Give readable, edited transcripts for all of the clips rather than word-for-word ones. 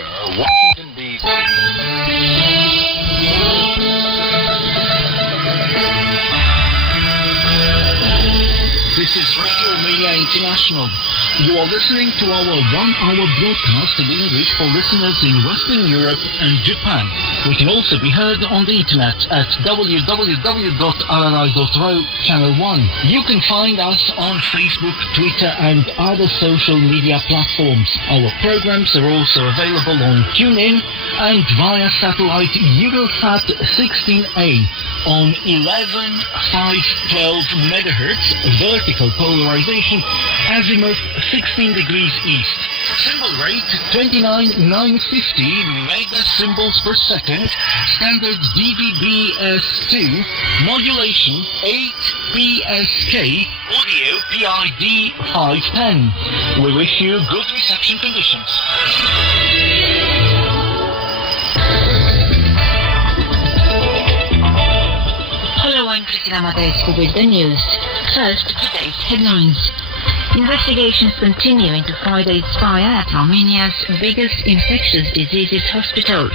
America, Washington, D.C. This is Radio Romania International. You are listening to our one-hour broadcast in English for listeners in Western Europe and Japan. We can also be heard on the internet at www.rri.ro Channel 1. You can find us on Facebook, Twitter and other social media platforms. Our programs are also available on TuneIn and via satellite Eurosat 16A on 11,512 MHz vertical polarization, azimuth 16 degrees east. Symbol rate 29,950 megasymbols per second. Standard DVB-S2. Modulation 8 PSK. Audio PID 510. We wish you good reception conditions. Hello, I'm Christina Matescu with the news. First, today's headlines. Investigations continue into Friday's fire at Romania's biggest infectious diseases hospital.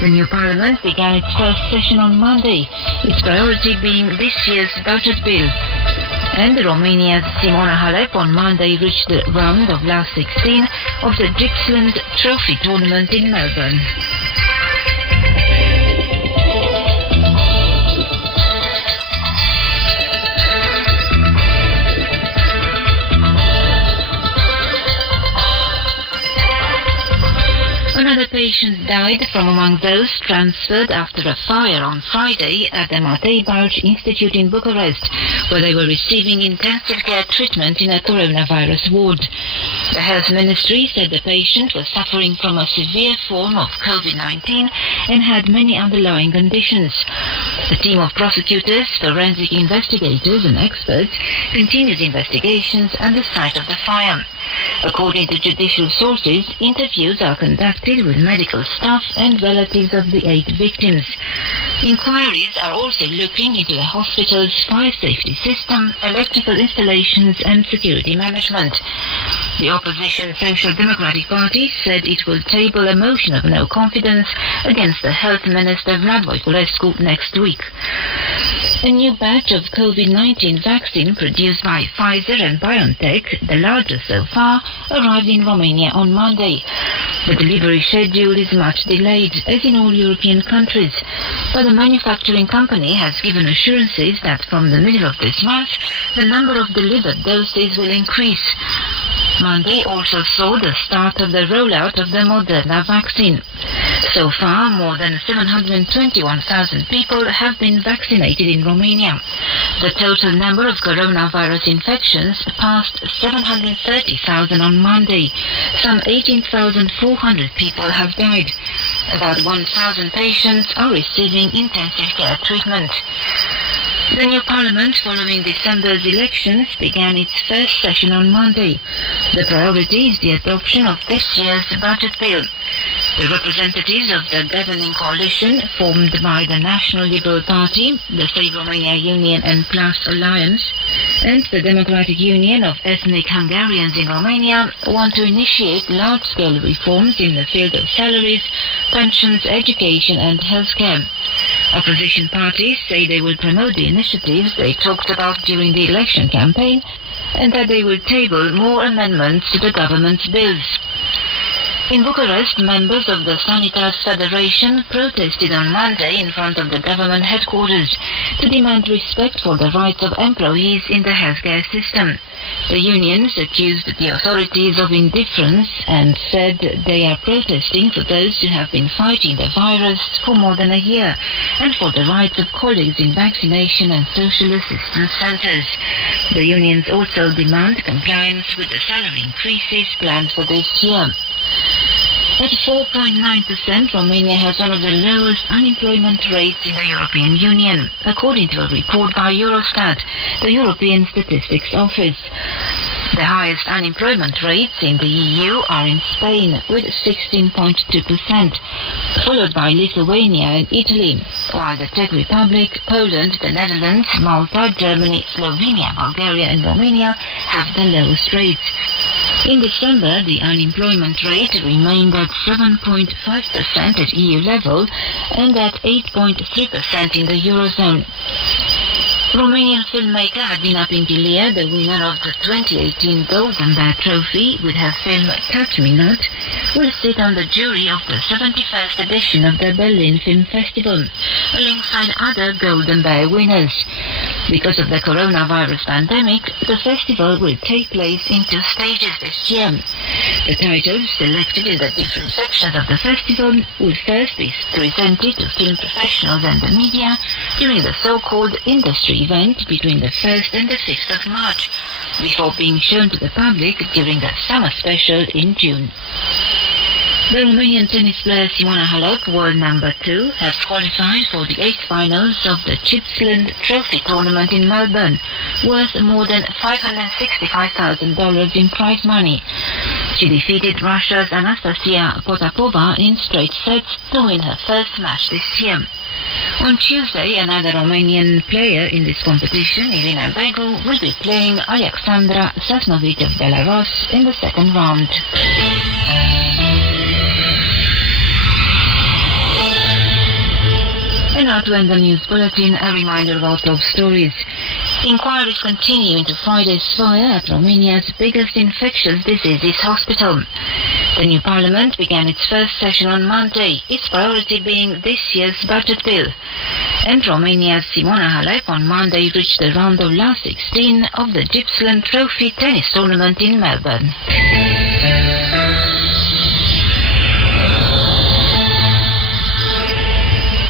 The new parliament began its first session on Monday, its priority being this year's budget bill. And Romania's Simona Halep on Monday reached the round of last 16 of the Gippsland Trophy tournament in Melbourne. Another patient died from among those transferred after a fire on Friday at the Matei Barge Institute in Bucharest, where they were receiving intensive care treatment in a coronavirus ward. The health ministry said the patient was suffering from a severe form of COVID-19 and had many underlying conditions. A team of prosecutors, forensic investigators and experts continues investigations at the site of the fire. According to judicial sources, interviews are conducted with medical staff and relatives of the 8 victims. Inquiries are also looking into the hospital's fire safety system, electrical installations and security management. The opposition Social Democratic Party said it will table a motion of no confidence against the Health Minister Vlad Voiculescu next week. A new batch of COVID-19 vaccine produced by Pfizer and BioNTech, the largest so far, arrived in Romania on Monday. The delivery schedule is much delayed, as in all European countries, but the manufacturing company has given assurances that from the middle of this month, the number of delivered doses will increase. Monday also saw the start of the rollout of the Moderna vaccine. So far, more than 721,000 people have been vaccinated in Romania. The total number of coronavirus infections passed 730,000 on Monday. Some 18,400 people have died. About 1,000 patients are receiving intensive care treatment. The new parliament, following December's elections, began its first session on Monday. The priority is the adoption of this year's budget bill. The representatives of the governing coalition, formed by the National Liberal Party, the Save Romania Union and Plus Alliance, and the Democratic Union of Ethnic Hungarians in Romania, want to initiate large-scale reforms in the field of salaries, pensions, education and healthcare. Opposition parties say they will promote the initiatives they talked about during the election campaign and that they will table more amendments to the government's bills. In Bucharest, members of the Sanitas Federation protested on Monday in front of the government headquarters to demand respect for the rights of employees in the healthcare system. The unions accused the authorities of indifference and said they are protesting for those who have been fighting the virus for more than a year and for the rights of colleagues in vaccination and social assistance centers. The unions also demand compliance with the salary increases planned for this year. At 4.9%, Romania has one of the lowest unemployment rates in the European Union, according to a report by Eurostat, the European Statistics Office. The highest unemployment rates in the EU are in Spain, with 16.2%, followed by Lithuania and Italy, while the Czech Republic, Poland, the Netherlands, Malta, Germany, Slovenia, Bulgaria and Romania have the lowest rates. In December, the unemployment rate remained at 7.5% at EU level and at 8.3% in the Eurozone. Romanian filmmaker Adina Pintilia, the winner of the 2018 Golden Bear Trophy with her film Touch Me Not, will sit on the jury of the 71st edition of the Berlin Film Festival, alongside other Golden Bear winners. Because of the coronavirus pandemic, the festival will take place in 2 stages this year. The titles selected in the different sections of the festival will first be presented to film professionals and the media during the so-called industry event between the 1st and the 5th of March, before being shown to the public during the summer special in June. The Romanian tennis player Simona Halep, world number 2, has qualified for the 8th finals of the Gippsland Trophy tournament in Melbourne, worth more than $565,000 in prize money. She defeated Russia's Anastasia Potapova in straight sets to win her first match this year. On Tuesday, another Romanian player in this competition, Irina Begu, will be playing Alexandra Sasnovic of Belarus in the second round. And now to end the news bulletin, a reminder of our top stories. Inquiries continue into Friday's fire at Romania's biggest infectious diseases hospital. The new parliament began its first session on Monday, its priority being this year's budget bill. And Romania's Simona Halep on Monday reached the round of last 16 of the Gippsland Trophy tennis tournament in Melbourne.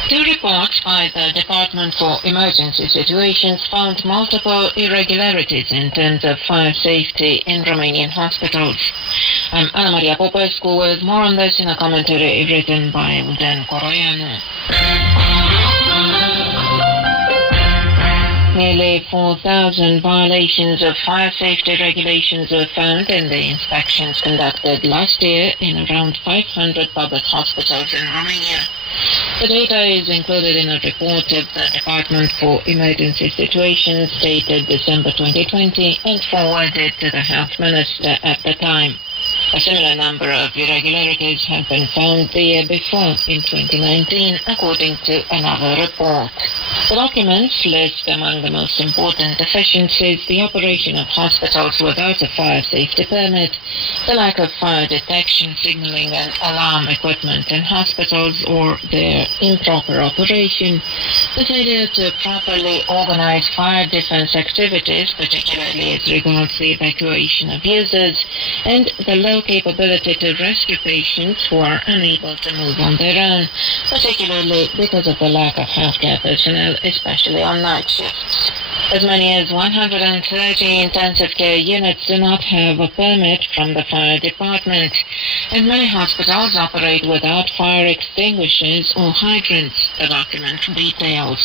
Two reports by the Department for Emergency Situations found multiple irregularities in terms of fire safety in Romanian hospitals. I'm Ana Maria Popescu with more on this in a commentary written by Udan Coroianu. Nearly 4,000 violations of fire safety regulations were found in the inspections conducted last year in around 500 public hospitals in Romania. The data is included in a report of the Department for Emergency Situations dated December 2020 and forwarded to the Health Minister at the time. A similar number of irregularities have been found the year before, in 2019, according to another report. The documents list among the most important deficiencies the operation of hospitals without a fire safety permit, the lack of fire detection, signaling and alarm equipment in hospitals or their improper operation, the failure to properly organize fire defense activities, particularly as regards the evacuation of users, and the low capability to rescue patients who are unable to move on their own, particularly because of the lack of healthcare personnel, especially on night shifts. As many as 130 intensive care units do not have a permit from the fire department, and many hospitals operate without fire extinguishers or hydrants, the document details.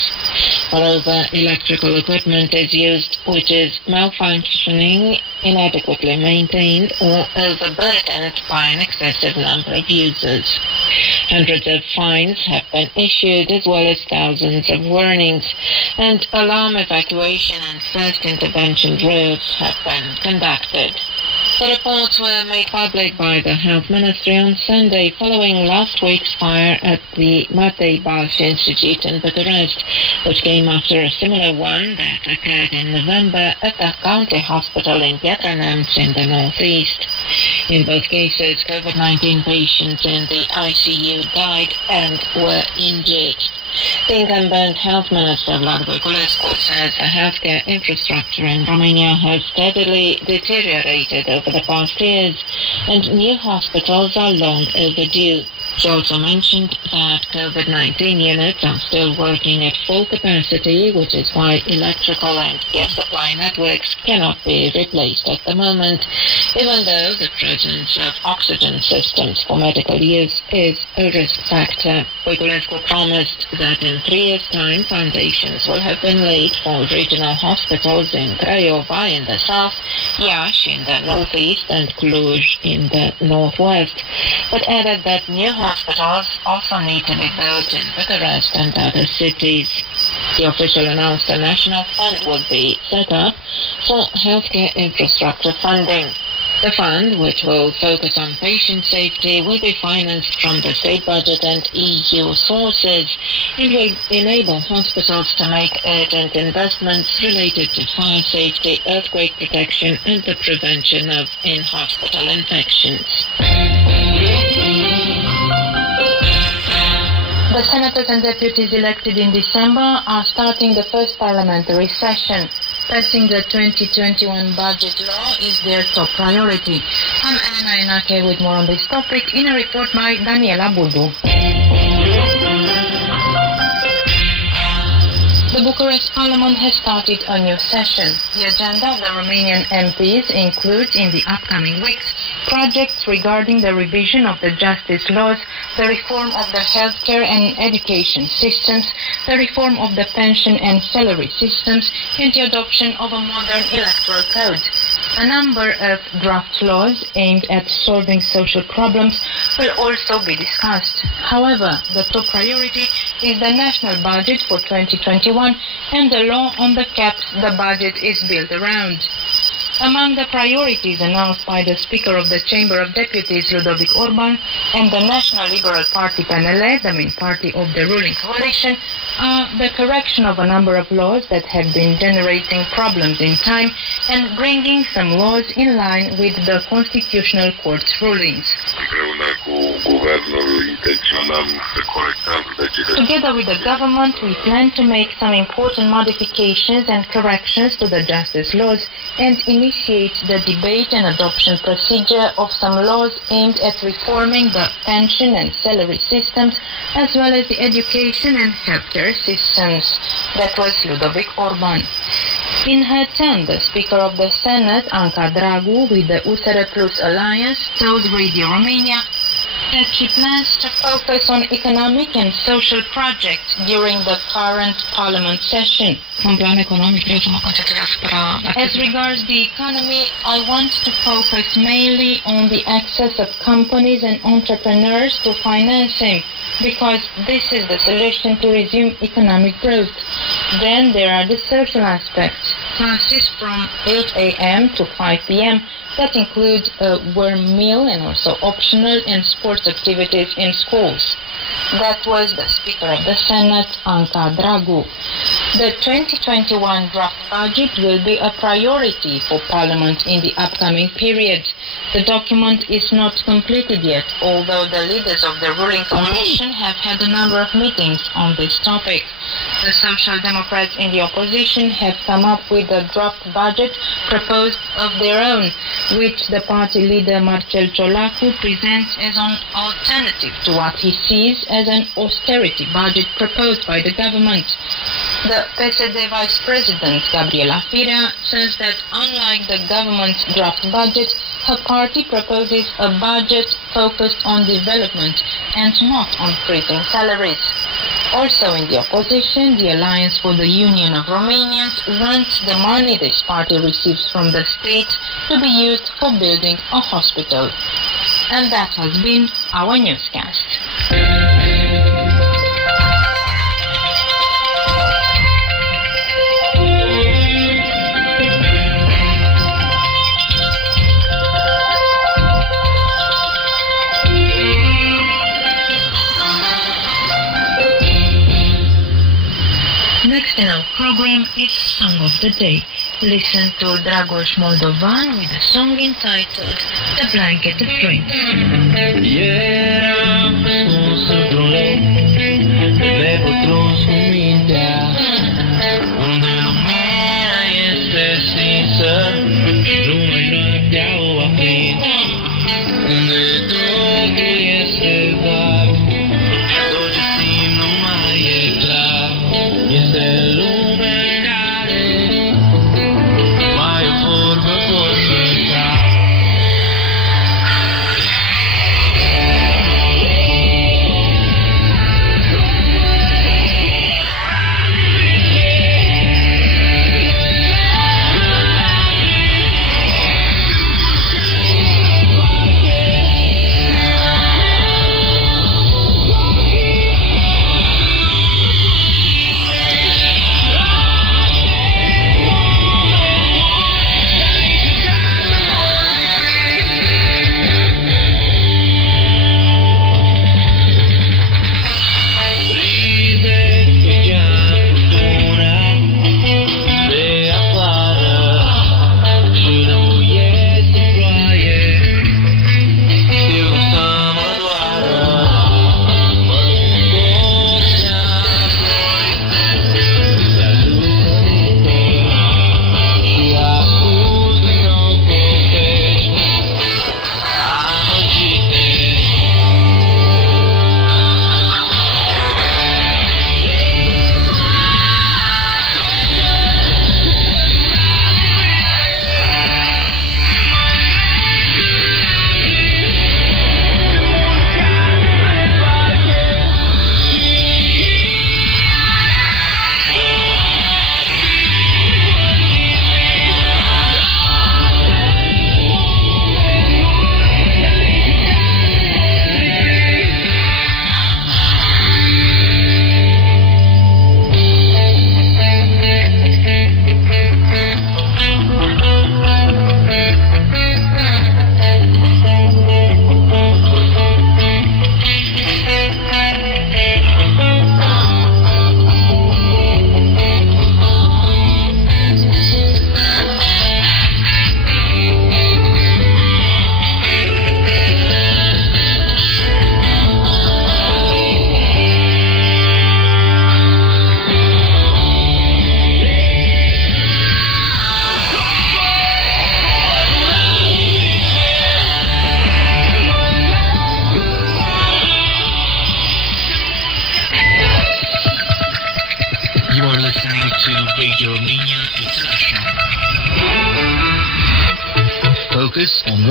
Moreover, electrical equipment is used which is malfunctioning, inadequately maintained, or overburdened by an excessive number of users. Hundreds of fines have been issued, as well as thousands of warnings, and alarm evacuation and first intervention drills have been conducted. The reports were made public by the Health Ministry on Sunday following last week's fire at the Matei Balș Institute in Bucharest, which came after a similar one that occurred in November at the county hospital in Piatra Neamț in the northeast. In both cases, COVID-19 patients in the ICU died and were injured. The incumbent Health Minister Vlad Voiculescu says the healthcare infrastructure in Romania has steadily deteriorated over the past years, and new hospitals are long overdue. She also mentioned that COVID-19 units are still working at full capacity, which is why electrical and gas supply networks cannot be replaced at the moment, even though the presence of oxygen systems for medical use is a risk factor. Voiculescu promised that in 3 years' time, foundations will have been laid for regional hospitals in Craiova in the south, Iași in the northeast, and Cluj in the northwest, but added that new hospitals also need to be built in Bucharest and other cities. The official announced a national fund would be set up for healthcare infrastructure funding. The fund, which will focus on patient safety, will be financed from the state budget and EU sources. It will enable hospitals to make urgent investments related to fire safety, earthquake protection, and the prevention of in-hospital infections. The senators and deputies elected in December are starting the first parliamentary session. Passing the 2021 budget law is their top priority. I'm Elena Inake with more on this topic in a report by Daniela Budu. The Bucharest Parliament has started a new session. The agenda of the Romanian MPs includes in the upcoming weeks projects regarding the revision of the justice laws, the reform of the healthcare and education systems, the reform of the pension and salary systems, and the adoption of a modern electoral code. A number of draft laws aimed at solving social problems will also be discussed. However, the top priority is the national budget for 2021 and the law on the caps the budget is built around. Among the priorities announced by the Speaker of the Chamber of Deputies, Ludovic Orban, and the National Liberal Party PNL, the main party of the ruling coalition, are the correction of a number of laws that have been generating problems in time and bringing some laws in line with the Constitutional Court's rulings. Together with the government, we plan to make some important modifications and corrections to the justice laws and initiate the debate and adoption procedure of some laws aimed at reforming the pension and salary systems as well as the education and healthcare systems. That was Ludovic Orban. In her turn, the Speaker of the Senate, Anca Dragu, with the USR Plus Alliance, told Radio Romania that she plans to focus on economic and social projects during the current Parliament session. As regards the economy, I want to focus mainly on the access of companies and entrepreneurs to financing, because this is the solution to resume economic growth. Then there are the social aspects. Classes from 8 a.m. to 5 p.m. that include a warm meal and also optional and sports activities in schools. That was the Speaker of the Senate, Anca Dragu. The 2021 draft budget will be a priority for Parliament in the upcoming period. The document is not completed yet, although the leaders of the ruling coalition have had a number of meetings on this topic. The Social Democrats in the opposition have come up with a draft budget proposed of their own, which the party leader Marcel Ciolacu presents as an alternative to what he sees as an austerity budget proposed by the government. The PSD Vice President Gabriela Firea says that unlike the government's draft budget, her party proposes a budget focused on development and not on freezing salaries. Also in the opposition, the Alliance for the Union of Romanians wants the money this party receives from the state to be used for building a hospital. And that has been our newscast. Next in our program is Song of the Day. Listen to Dragoș Moldovan with a song entitled The Blanket of Dreams. Eram ascuns într-un loc de pătruns cu mintea, unde lumina este stinsă și numai noaptea o aprind, unde totul este vag, tot ce simt nu mai e clar. Este lumea în care mai o vorbă pot să-ți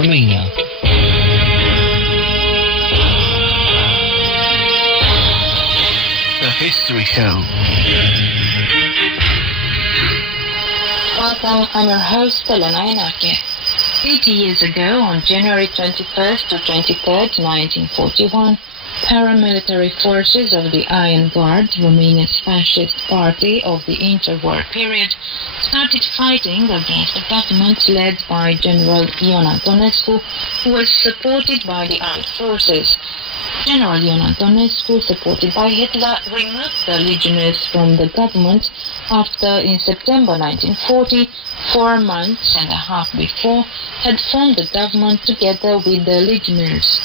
Romania. The History Show. Welcome, I'm your host, Elena Inake. 80 years ago, on January 21st to 23rd, 1941, paramilitary forces of the Iron Guard, Romania's fascist party of the interwar period, started fighting against the government led by General Ion Antonescu, who was supported by the armed forces. General Ion Antonescu, supported by Hitler, removed the legionnaires from the government after, in September 1940, 4 months and a half before, had formed the government together with the legionnaires.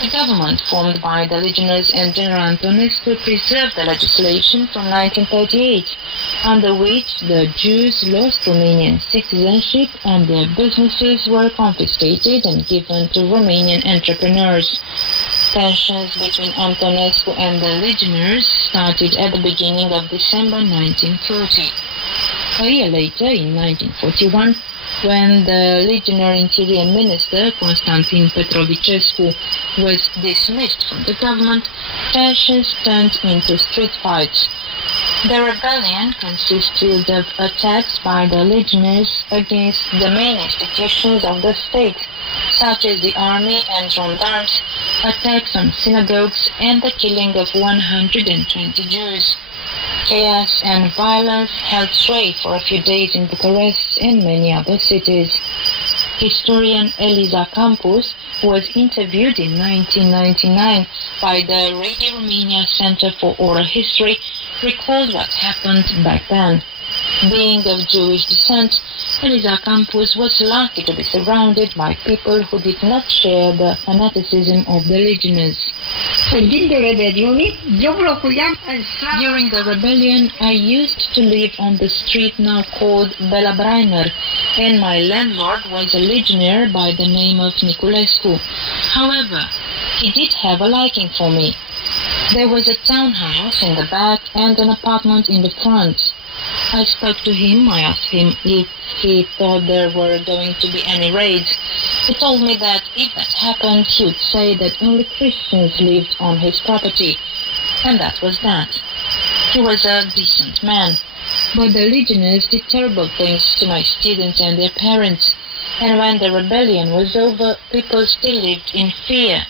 The government formed by the legionnaires and General Antonescu preserved the legislation from 1938, under which the Jews lost Romanian citizenship and their businesses were confiscated and given to Romanian entrepreneurs. Tensions between Antonescu and the legionnaires started at the beginning of December 1940. A year later, in 1941, when the legionnaire interior minister, Constantin Petrovicescu, was dismissed from the government, tensions turned into street fights. The rebellion consisted of attacks by the legionnaires against the main institutions of the state, such as the army and gendarmes, attacks on synagogues, and the killing of 120 Jews. Chaos and violence held sway for a few days in Bucharest and many other cities. Historian Eliza Campus, who was interviewed in 1999 by the Radio Romania Center for Oral History, recalled what happened back then. Being of Jewish descent, Eliza Campus was lucky to be surrounded by people who did not share the fanaticism of the legionnaires. During the rebellion, I used to live on the street now called Bela Brainer, and my landlord was a legionnaire by the name of Niculescu. However, he did have a liking for me. There was a townhouse in the back and an apartment in the front. I spoke to him. I asked him if he thought there were going to be any raids. He told me that if that happened, he would say that only Christians lived on his property. And that was that. He was a decent man. But the legionnaires did terrible things to my students and their parents. And when the rebellion was over, people still lived in fear.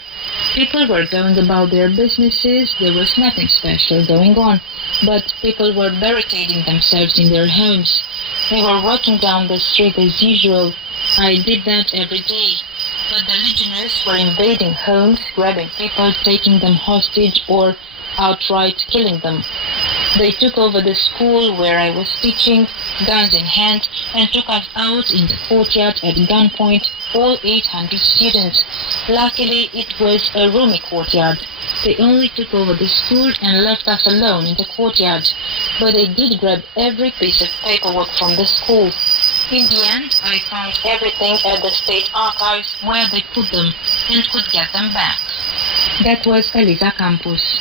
People were going about their businesses, there was nothing special going on, but people were barricading themselves in their homes. They were walking down the street as usual. I did that every day. But the legionnaires were invading homes, grabbing people, taking them hostage, or outright killing them. They took over the school where I was teaching, guns in hand, and took us out in the courtyard at gunpoint, all 800 students. Luckily, it was a roomy courtyard. They only took over the school and left us alone in the courtyard, but they did grab every piece of paperwork from the school. In the end, I found everything at the state archives where they put them and could get them back. That was Eliza Campus.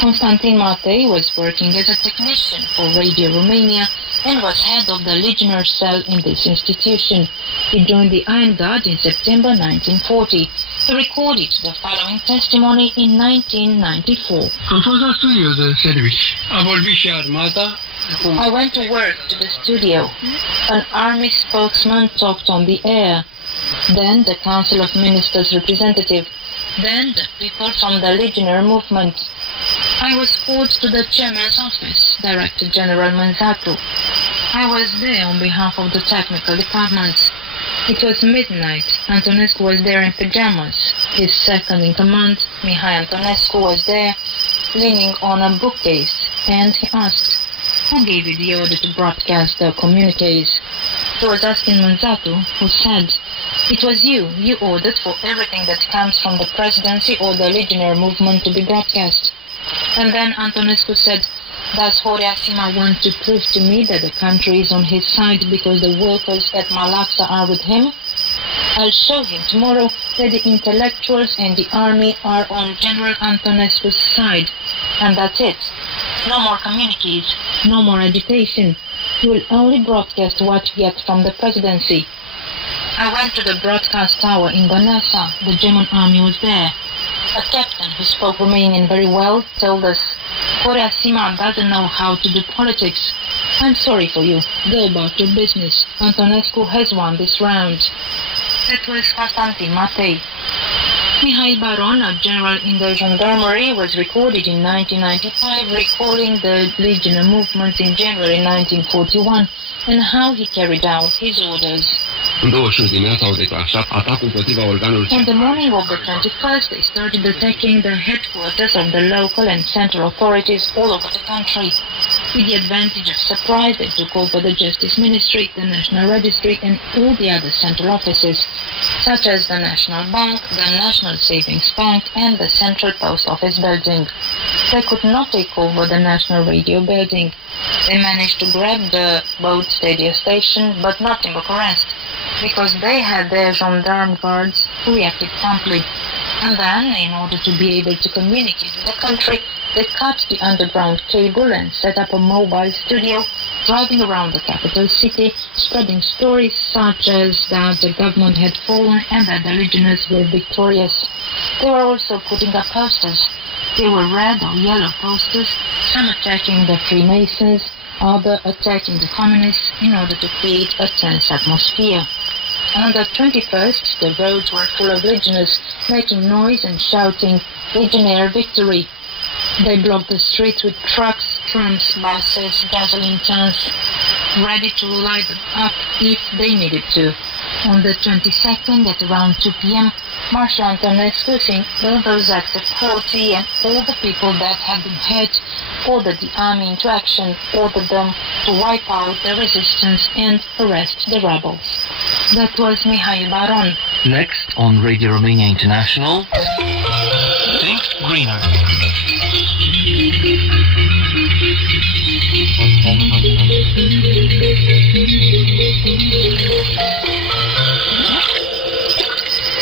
Constantin Matei was working as a technician for Radio Romania and was head of the legionnaire cell in this institution. He joined the Iron Guard in September 1940. He recorded the following testimony in 1994. I went to work to the studio. An army spokesman talked on the air. Then the Council of Ministers representative. Then the people from the legionnaire movement. I was called to the chairman's office, Director General Manzatu. I was there on behalf of the technical department. It was midnight. Antonescu was there in pajamas. His second in command, Mihai Antonescu, was there, leaning on a bookcase, and he asked, "Who gave you the order to broadcast the communiques?" He was asking Manzatu, who said, "It was you. You ordered for everything that comes from the presidency or the legionnaire movement to be broadcast." And then Antonescu said, "Does Horea Sima want to prove to me that the country is on his side because the workers at Malaxa are with him? I'll show him tomorrow that the intellectuals and the army are on General Antonescu's side. And that's it. No more communiques, no more agitation. You will only broadcast what you get from the presidency." I went to the broadcast tower in Banasa. The German army was there. A captain who spoke Romanian very well told us, Korea Sima doesn't know how to do politics. I'm sorry for you. Go about your business. Antonescu has won this round. That was Constantin Matei. Mihail Baron, a general in the gendarmerie, was recorded in 1995 recalling the Legioner movement in January 1941 and how he carried out his orders. În 25 dimineața au declanșat atacul împotriva organelor. On the morning of the 21st, they started attacking the headquarters of the local and central authorities all over the country. With the advantage of surprise, they took over the Justice Ministry, the National Registry, and all the other central offices, such as the National Bank, the National Savings Bank, and the Central Post Office building. They could not take over the National Radio building. They managed to grab the boat radio station, but not in Bucharest, because they had their gendarme guards who reacted promptly. And then, in order to be able to communicate with the country, they cut the underground cable and set up a mobile studio, driving around the capital city, spreading stories such as that the government had fallen and that the legionnaires were victorious. They were also putting up posters. They were red or yellow posters, some attacking the Freemasons, other attacking the communists in order to create a tense atmosphere. On the 21st, the roads were full of legionnaires, making noise and shouting, Legionnaire victory! They blocked the streets with trucks, trams, buses, gasoline tanks, ready to light them up if they needed to. On the 22nd, at around 2 p.m., Marshal Antonescu, seeing all those acts of cruelty and all the people that had been hurt, ordered the army into action, ordered them to wipe out the resistance and arrest the rebels. That was Mihail Baron. Next on Radio Romania International, Think Greener.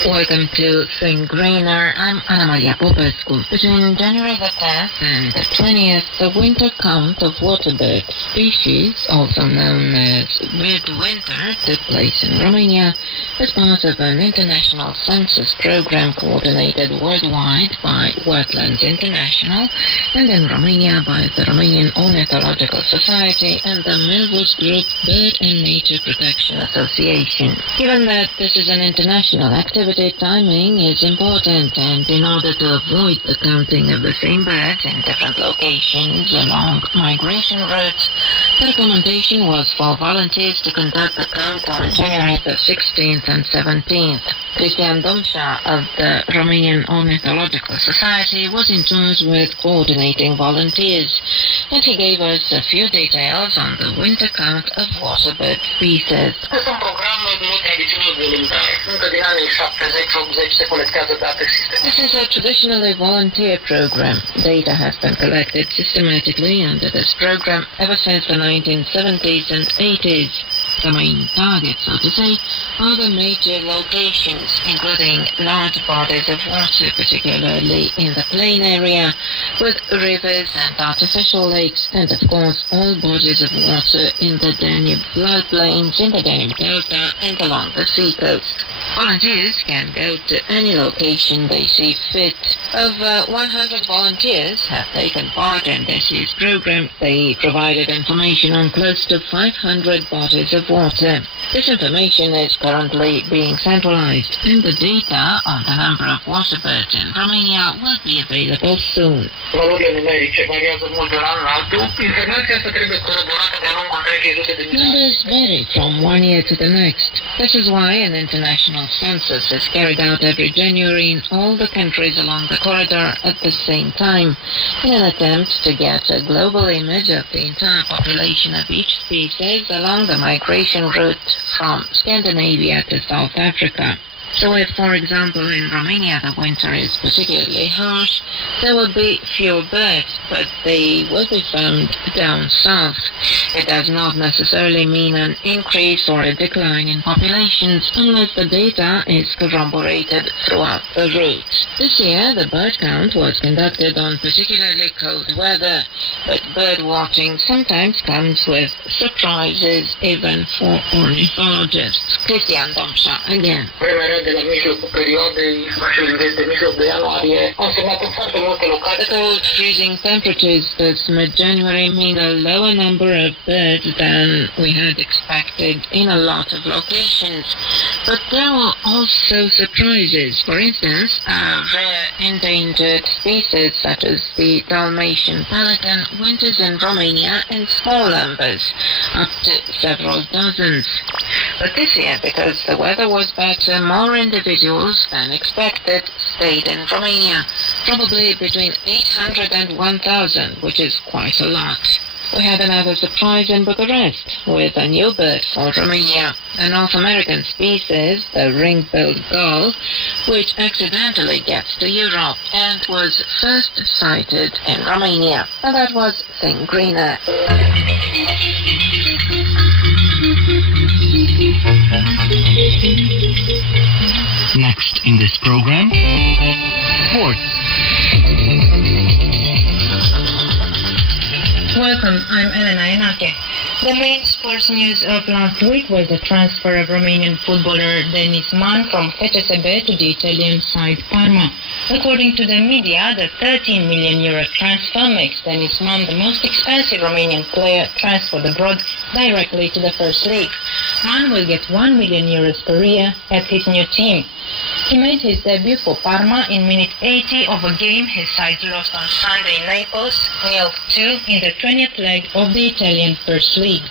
Welcome to Think Greener. I'm Ana Maria Popescu. Between January the 10th and the 20th, the winter count of waterbird species, also known as midwinter, took place in Romania as part of an international census program coordinated worldwide by Wetlands International and in Romania by the Romanian Ornithological Society and the Millwoods Group Bird and Nature Protection Association. Given that this is an international activity, timing is important, and in order to avoid the counting of the same birds in different locations along migration routes, the recommendation was for volunteers to conduct the count on January the 16th and 17th. Cristian Domșa of the Romanian Ornithological Society was in charge with coordinating volunteers, and he gave us a few details on the winter count of waterbird species. This is a traditionally volunteer program. Data has been collected systematically under this program ever since the 1970s and 80s. The main target, so to say, are the major locations, including large bodies of water, particularly in the plain area, with rivers and artificial lakes, and of course all bodies of water in the Danube floodplains, in the Danube Delta, and along the seacoast. Volunteers can go to any location they see fit. Over 100 volunteers have taken part in this year's program. They provided information on close to 500 bodies of water. This information is currently being centralized, and the data on the number of waterbirds in Romania will be available soon. Numbers vary from one year to the next. This is why an international census is carried out every January in all the countries along the corridor at the same time, in an attempt to get a global image of the entire population of each species along the migration route from Scandinavia to South Africa. So if, for example, in Romania the winter is particularly harsh, there will be fewer birds, but they will be found down south. It does not necessarily mean an increase or a decline in populations unless the data is corroborated throughout the route. This year the bird count was conducted on particularly cold weather, but bird watching sometimes comes with surprises even for ornithologists. Cristian Domșa again. De la mijlocul perioadei, așa numesc de mijloc de ianuarie, au însemnat în foarte multe locații. The cold freezing temperatures this mid-January mean a lower number of birds than we had expected in a lot of locations. But there were also surprises. For instance, a rare endangered species such as the Dalmatian pelican winters in Romania in small numbers, up to several dozens. But this year, because the weather was better, more individuals than expected stayed in Romania, probably between 800 and 1,000, which is quite a lot. We had another surprise in Bucharest with a new bird for Romania, a North American species, the ring-billed gull, which accidentally gets to Europe and was first sighted in Romania. And that was Thing Greener. Next in this program, sports. Welcome, I'm Elena Enache. The main sports news of last week was the transfer of Romanian footballer Denis Man from FCSB to the Italian side Parma. According to the media, the 13 million euro transfer makes Denis Man the most expensive Romanian player transferred abroad directly to the First League. Man will get 1 million euros per year at his new team. He made his debut for Parma in minute 80 of a game his side lost on Sunday in Naples, 0-2 in the 20th leg of the Italian First League.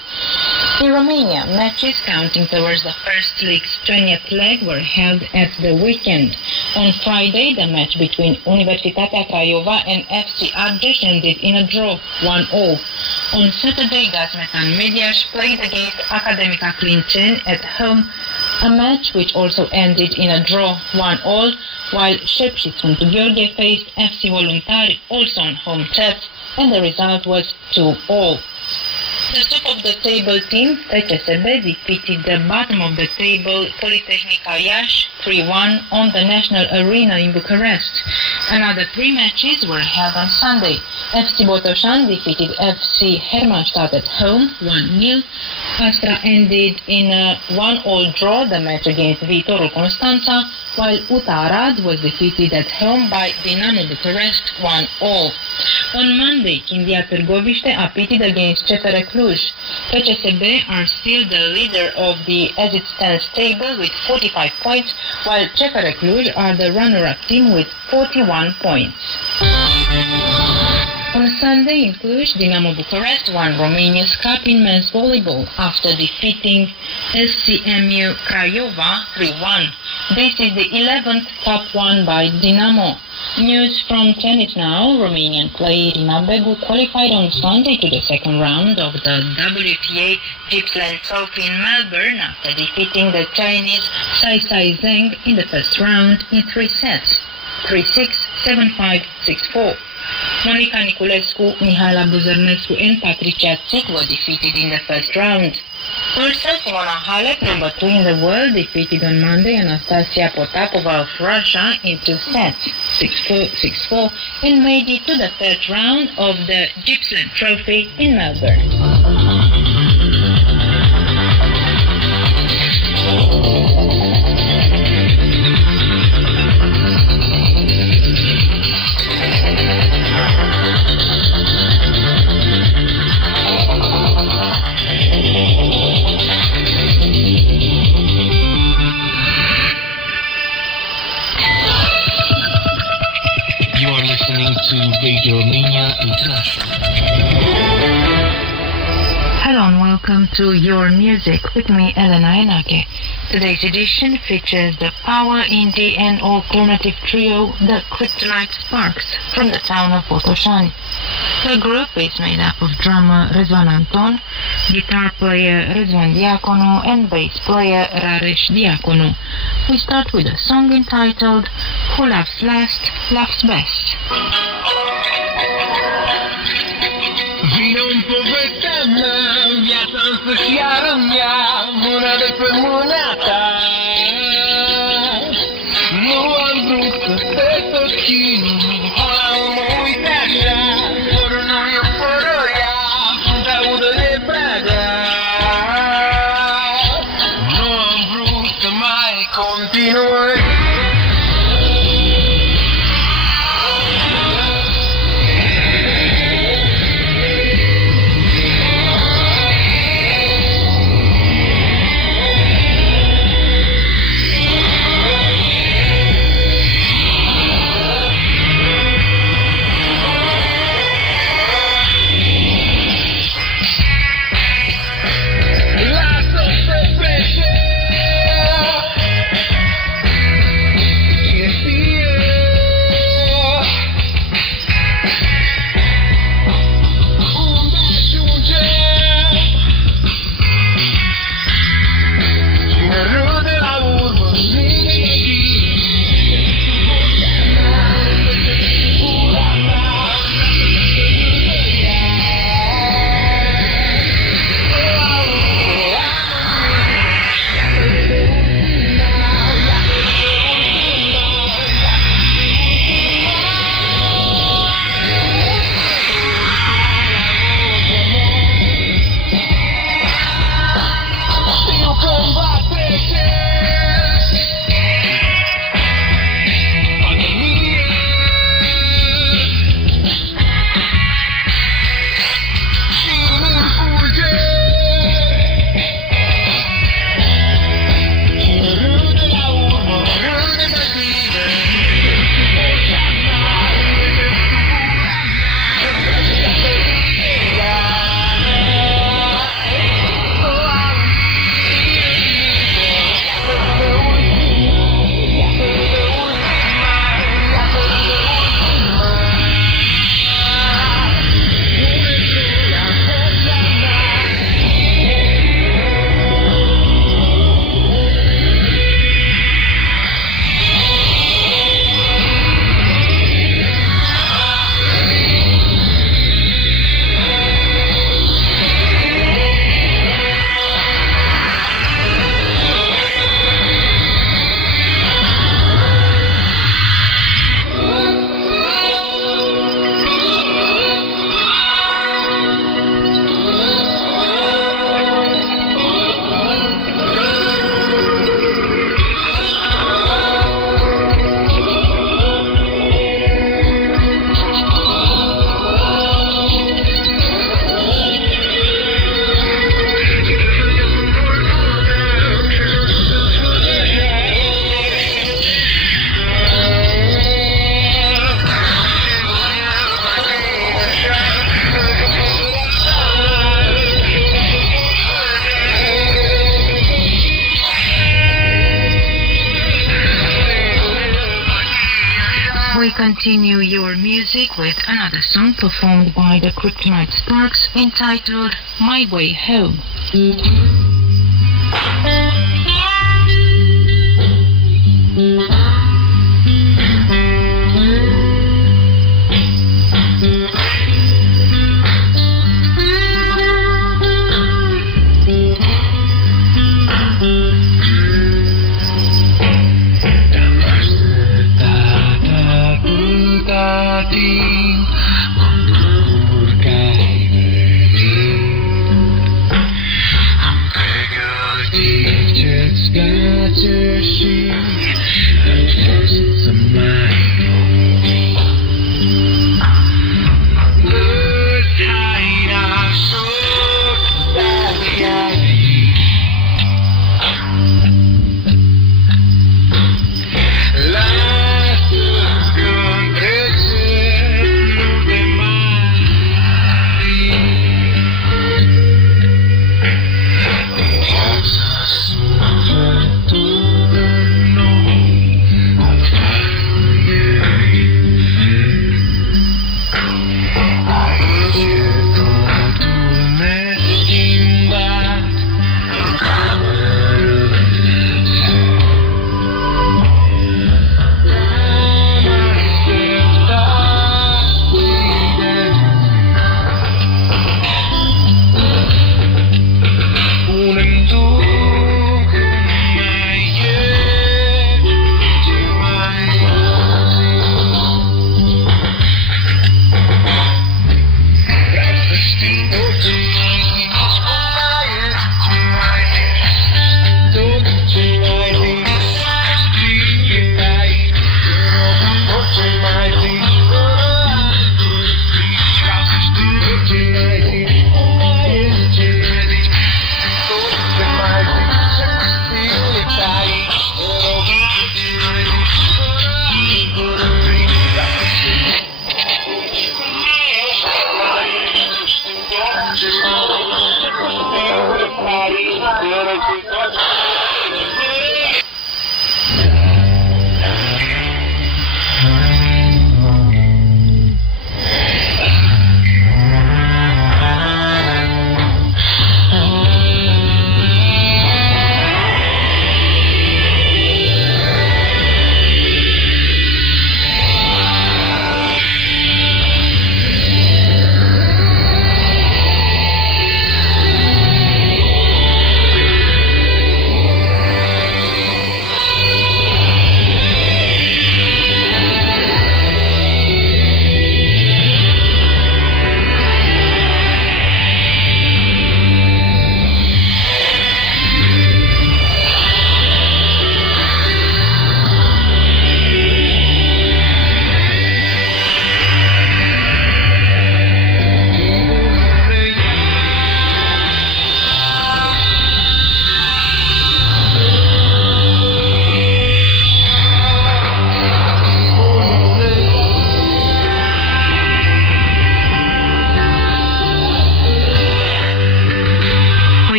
In Romania, matches counting towards the First League's 20th leg were held at the weekend. On Friday, the match between Universitatea Craiova and FC Argeș ended in a draw, 1-0. On Saturday, Gazmetan Mediaș played against Academica Clinceni at home, a match which also ended in a draw, 1-1, while Șepși Sfântu Gheorghe faced FC Voluntari, also on home turf, and the result was 2-2. The top of the table team, FCSB, defeated the bottom of the table Politehnica Iași 3-1 on the National Arena in Bucharest. Another 3 matches were held on Sunday. FC Botoșani defeated FC Hermannstadt at home 1-0. Astra ended in a 1-1 draw the match against Viitorul Constanța, while UTA Arad was defeated at home by Dinamo Bucharest 1-0. On Monday, Chindia Târgoviște a pitted against CFR Cluj. FCSB are still the leader of the as it stands table with 45 points, while CFR Cluj are the runner-up team with 41 points. On Sunday in Cluj, Dinamo Bucharest won Romania's Cup in men's volleyball after defeating SCMU Craiova 3-1. This is the 11th cup won by Dinamo. News from tennis now. Romanian player Irina Begu qualified on Sunday to the second round of the WTA Gippsland Trophy in Melbourne after defeating the Chinese Sai Zheng in the first round in 3 sets, 3-6, 7-5, 6-4. Monica Niculescu, Mihaela Buzărnescu and Patricia Țic were defeated in the first round. Also, Simona Halep, number 2 in the world, defeated on Monday Anastasia Potapova of Russia in 2 sets, 6-4, 6-4, and made it to the third round of the Gippsland Trophy in Melbourne. To Radio Romania International. Hello and welcome to Your Music with me, Elena Enache. Today's edition features the power indie and alternative trio, the Kryptonite Sparks, from the town of Botoșani. The group is made up of drummer Răzvan Anton, guitar player Răzvan Diaconu, and bass player Rareș Diaconu. We start with a song entitled Who Laughs Last, Laughs Best. Vino-mi povestea mea, viața însăși iară mea, mâna de pe mâna ta. Nu am vrut să te tot chinui, am mă uit așa, fără noi eu fără ea, fruntea udă de prea grea. Nu am vrut să mai continui. We continue your music with another song performed by the Kryptonite Sparks entitled My Way Home.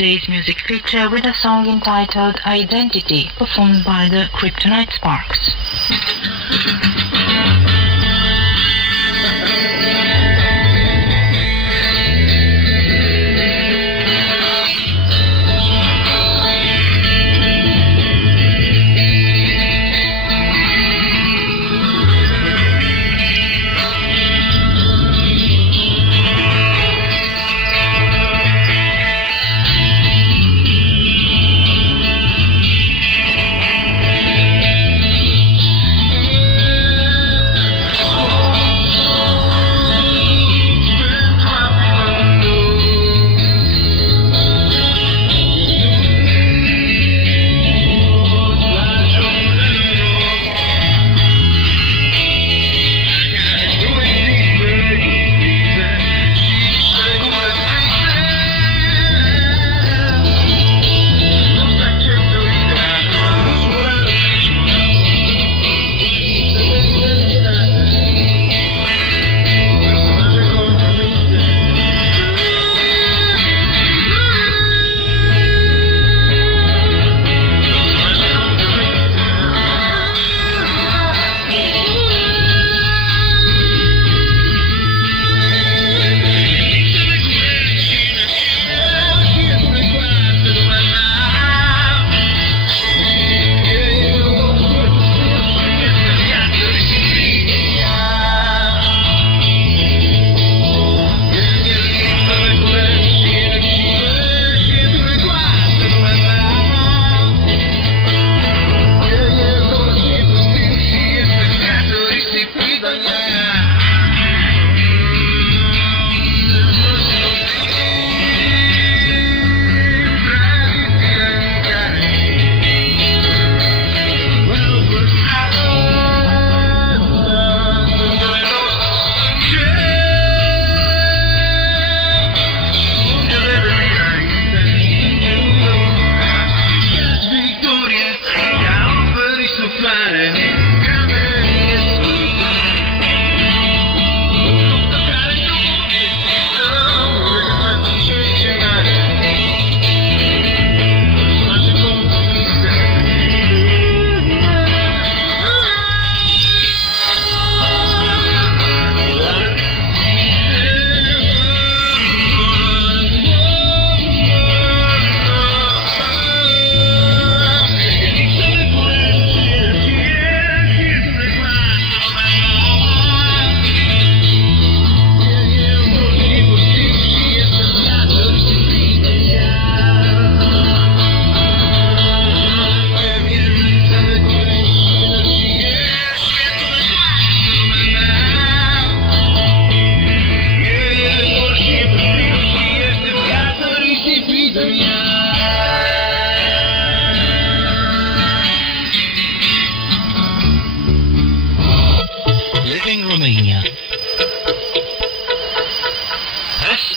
today's music feature with a song entitled Identity, performed by the Kryptonite Sparks.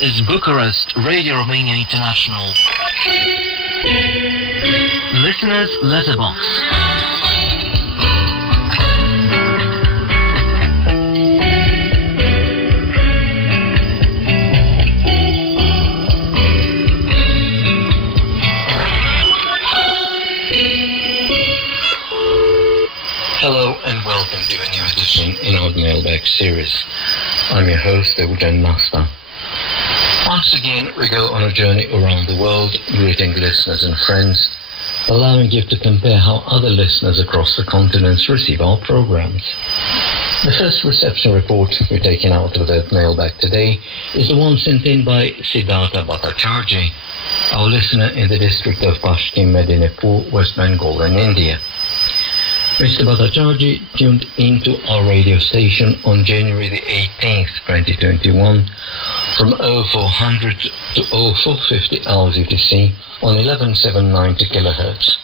Is Bucharest, Radio Romania International. Listeners Letterbox. Hello and welcome to a new edition in our Mailbag series. I'm your host, Eugen Nasta. Once again, we go on a journey around the world, greeting listeners and friends, allowing you to compare how other listeners across the continents receive our programs. The first reception report we're taking out of the mailbag today is the one sent in by Siddhartha Bhattacharjee, our listener in the district of Pashtim Medinipur, West Bengal in India. Mr. Bhattacharjee tuned into our radio station on January the 18th, 2021, from 0400 to 0450 hours UTC on 11790 kHz.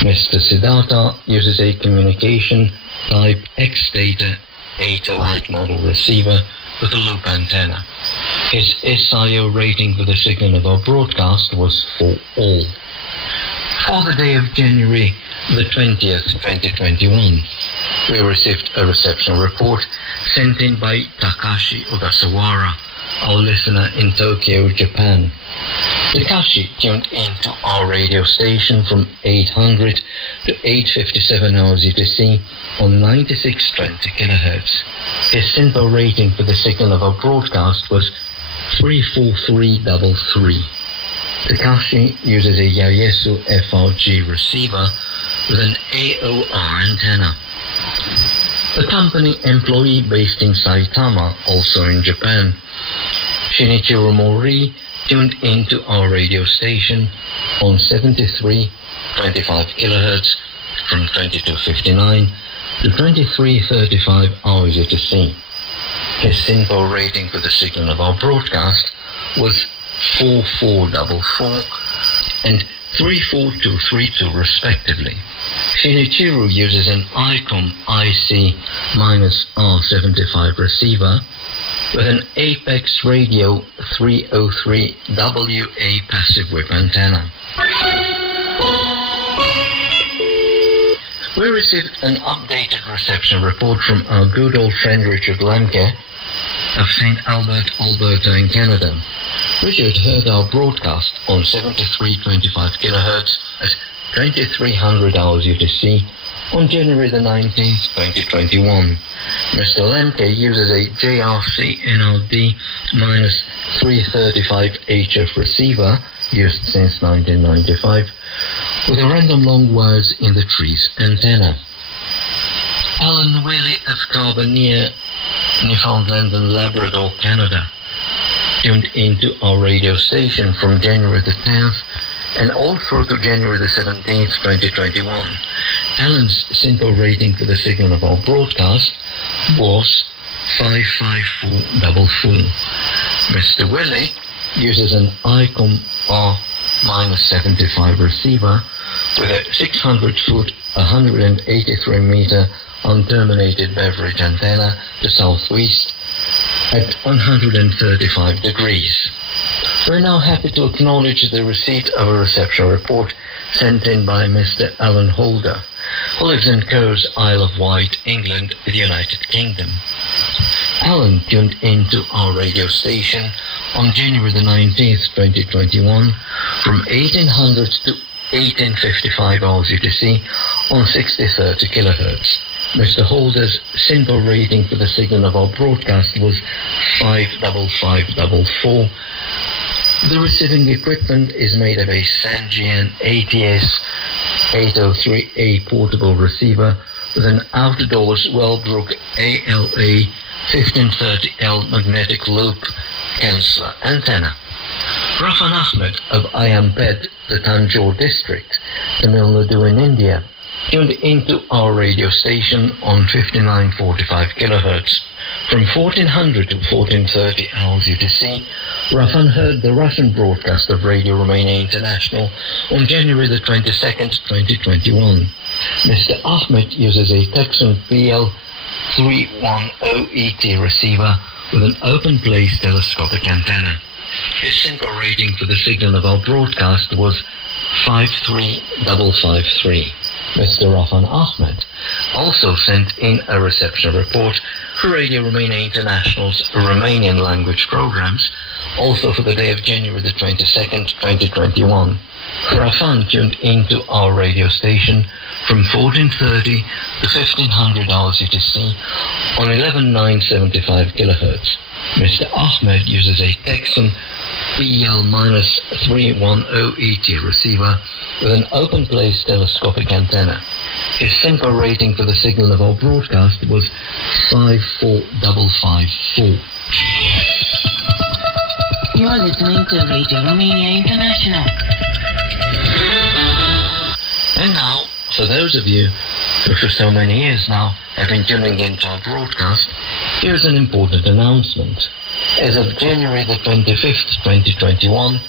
Mr. Siddhartha uses a communication type X-Data 808 model receiver with a loop antenna. His SIO rating for the signal of our broadcast was 4 all. For the day of January the 20th, 2021, we received a reception report sent in by Takashi Ogasawara, our listener in Tokyo, Japan. Takashi tuned into our radio station from 800 to 8:57 hours UTC on 9620 kHz. His simple rating for the signal of our broadcast was 34333. Takashi uses a Yaesu FRG receiver with an AOR antenna. A company employee based in Saitama, also in Japan, Shinichiro Mori, tuned into our radio station on 7325 kHz from 22:59 to 23:35 hours UTC. His SINPO rating for the signal of our broadcast was 4444 and 34232 respectively. Shinichiro uses an ICOM IC-R75 receiver with an Apex Radio 303 WA passive whip antenna. We received an updated reception report from our good old friend Richard Lemke of St. Albert, Alberta in Canada. Richard heard our broadcast on 7325 kHz at 2300 hours UTC on January the 19th, 2021. Mr. Lemke uses a JRC NRD-335 HF receiver used since 1995 with a random long wires in the trees antenna. Alan Willie of Carbonear, Newfoundland and Labrador, Canada, tuned into our radio station from January the 10th and all through to January the 17th, 2021. Alan's simple rating for the signal of our broadcast was 55444. Mr. Willie uses an ICOM R-75 receiver with a 600-foot, 183-meter unterminated beverage antenna to southwest at 135 degrees. We're now happy to acknowledge the receipt of a reception report sent in by Mr. Alan Holder, who lives in Cowes, Isle of Wight, England, the United Kingdom. Alan tuned into our radio station on January the 19th, 2021 from 1800 to 18:55 hours UTC on 6030 kHz. Mr. Holder's simple rating for the signal of our broadcast was 55544. The receiving equipment is made of a Sangean ATS 803A portable receiver with an outdoors Wellbrook ALA 1530L magnetic loop canceller antenna. Rafan Ahmed of Ayampet, the Tanjore district, Tamil Nadu in India, tuned into our radio station on 5945 kHz. From 1400 to 1430 hours UTC, Rafan heard the Russian broadcast of Radio Romania International on January the 22nd, 2021. Mr. Ahmed uses a Texan PL310ET receiver with an open place telescopic antenna. His simple rating for the signal of our broadcast was 53553. Mr. Rafan Ahmed also sent in a reception report for Radio Romania International's Romanian language programs, also for the day of January the 22nd, 2021. Rafan tuned into our radio station from 1430 to 1500 hours UTC on 11975 kHz. Mr. Ahmed uses a Texan PL-310ET receiver with an open place telescopic antenna. His simple rating for the signal of our broadcast was 54554. You are listening to Radio Romania International. And now, for those of you who for so many years now have been tuning into our broadcast, here's an important announcement. As of January the 25th, 2021,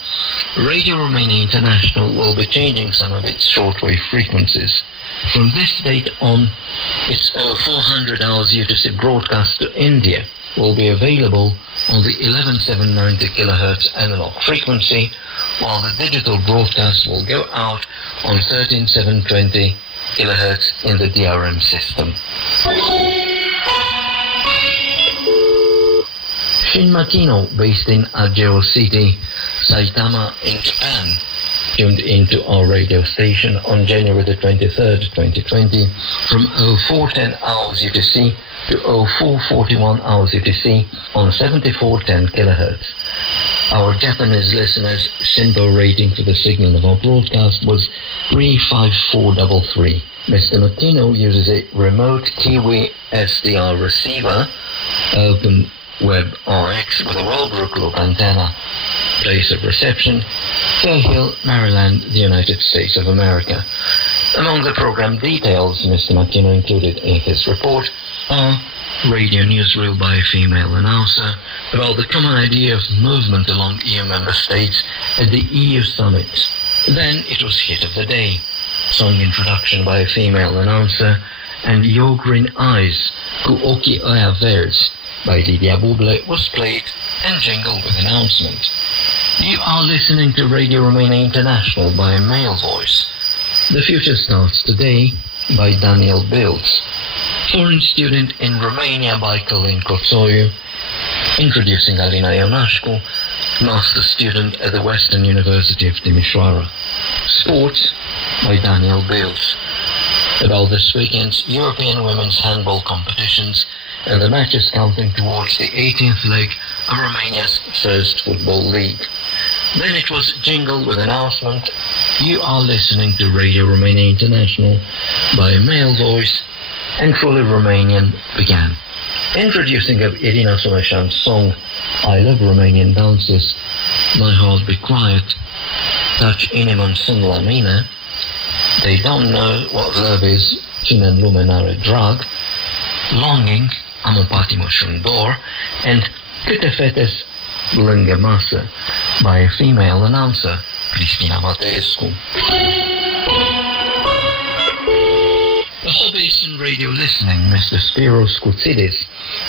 Radio Romania International will be changing some of its shortwave frequencies. From this date on, its 400 hours UTC broadcast to India will be available on the 11790 kHz analog frequency, while the digital broadcast will go out on 13720 kHz in the DRM system. Shin Makino, based in Ajeo City, Saitama in Japan, tuned into our radio station on January the 23rd, 2020, from 0410 hours UTC to 0441 hours UTC on 7410 kHz. Our Japanese listeners' SINPO rating for the signal of our broadcast was 35433. Mr. Makino uses a remote Kiwi SDR receiver, Open Web RX with a Walbrook loop antenna. Place of reception, Fair Hill, Maryland, the United States of America. Among the program details Mr. Makino included in his report are radio newsreel by a female announcer about the common idea of movement along EU member states at the EU summit. Then it was hit of the day, song introduction by a female announcer, and Your Green Eyes, Ku Oki Oya Verds by Lydia Buble was played and jingle with announcement. You are listening to Radio Romania International by a male voice. The Future Starts Today by Daniel Bilds. Foreign Student in Romania by Colin Kotsoyu. Introducing Alina Ionashku, Master Student at the Western University of Timișoara. Sports by Daniel Bilds. About this weekend's European Women's Handball competitions and the matches counting towards the 18th leg of Romania's first football league. Then it was jingle with announcement. You are listening to Radio Romania International by a male voice, and fully Romanian began. Introducing of Irina Someșan's song, I Love Romanian Dances, My Heart Be Quiet, Touch Inimă Sunt La Mine, They Don't Know What Love Is, Cine în lume n-are drag, Longing, Am o patimă și un dor, and Câte fete lângă masă, by a female announcer, Cristina Mateescu. The hobbyist in radio listening, Mr. Spiros Koutsidis,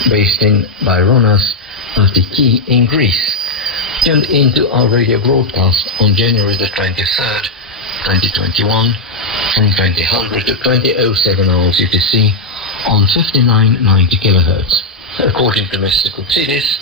based in Byronas, Atiki in Greece, tuned into our radio broadcast on January the 23rd, 2021, from 2000 to 2007 hours UTC on 5990 kHz. According to Mr. Koutsidis,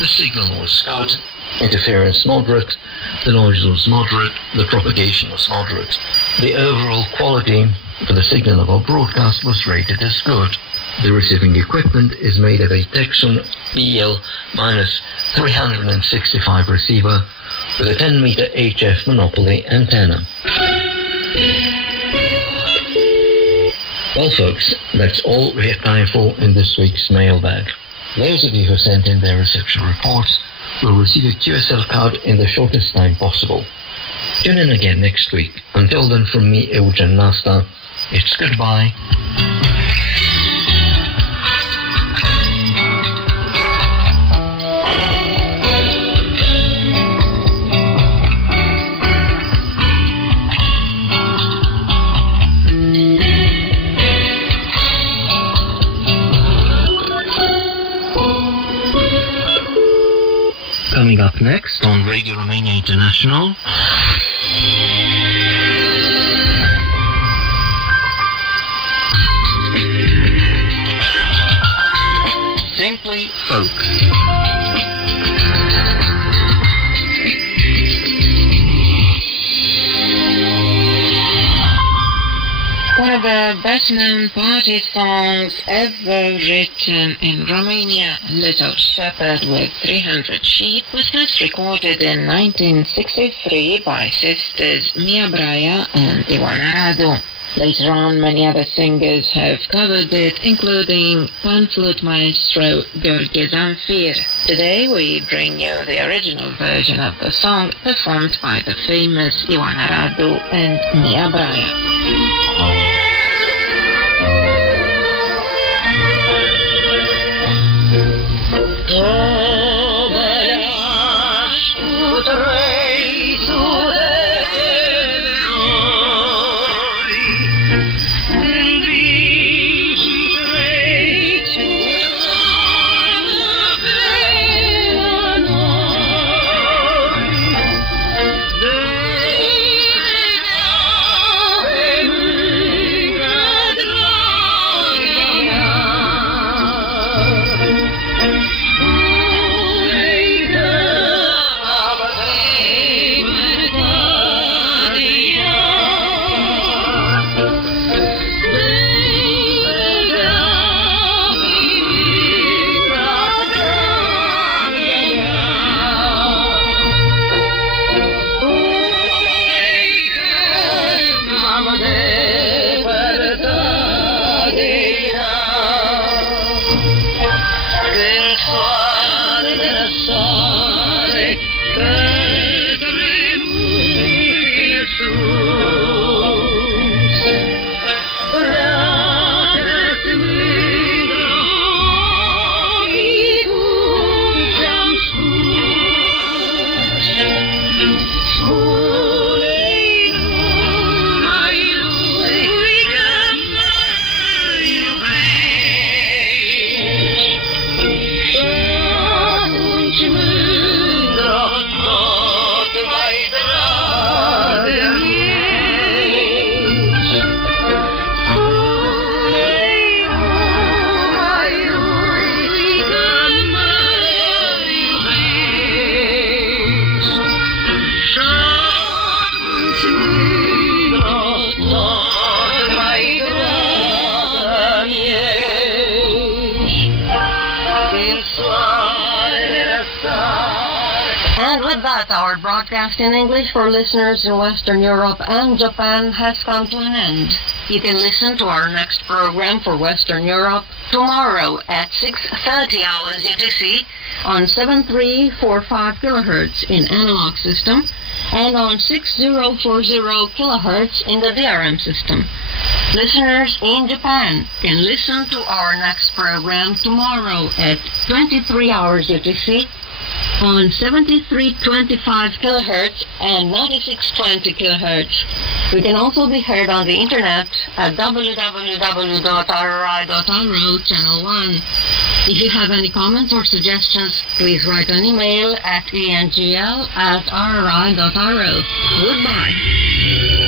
the signal was good, interference moderate, the noise was moderate, the propagation was moderate. The overall quality for the signal of our broadcast was rated as good. The receiving equipment is made of a Texon EL-365 receiver with a 10-meter HF monopoly antenna. Well folks, that's all we have time for in this week's mailbag. Those of you who sent in their reception reports will receive a QSL card in the shortest time possible. Tune in again next week. Until then, from me, Eugen Nasta, it's goodbye. Coming up next on Radio Romania International, Simply Folk. One of the best-known party songs ever written in Romania, Little Shepherd with 300 Sheep, was first recorded in 1963 by sisters Mia Braia and Ioana Radu. Later on, many other singers have covered it, including pan flute maestro Gheorghe Zamfir. Today we bring you the original version of the song, performed by the famous Ioana Radu and Mia Braia. Thank you. And with that, our broadcast in English for listeners in Western Europe and Japan has come to an end. You can listen to our next program for Western Europe tomorrow at 6:30 hours UTC on 7345 kilohertz in analog system and on 6040 kilohertz in the DRM system. Listeners in Japan can listen to our next program tomorrow at 23 hours UTC on 7325 kilohertz and 9620 kilohertz. We can also be heard on the internet at www.rri.ro channel 1. If you have any comments or suggestions, please write an email at engl@rri.ro. Goodbye.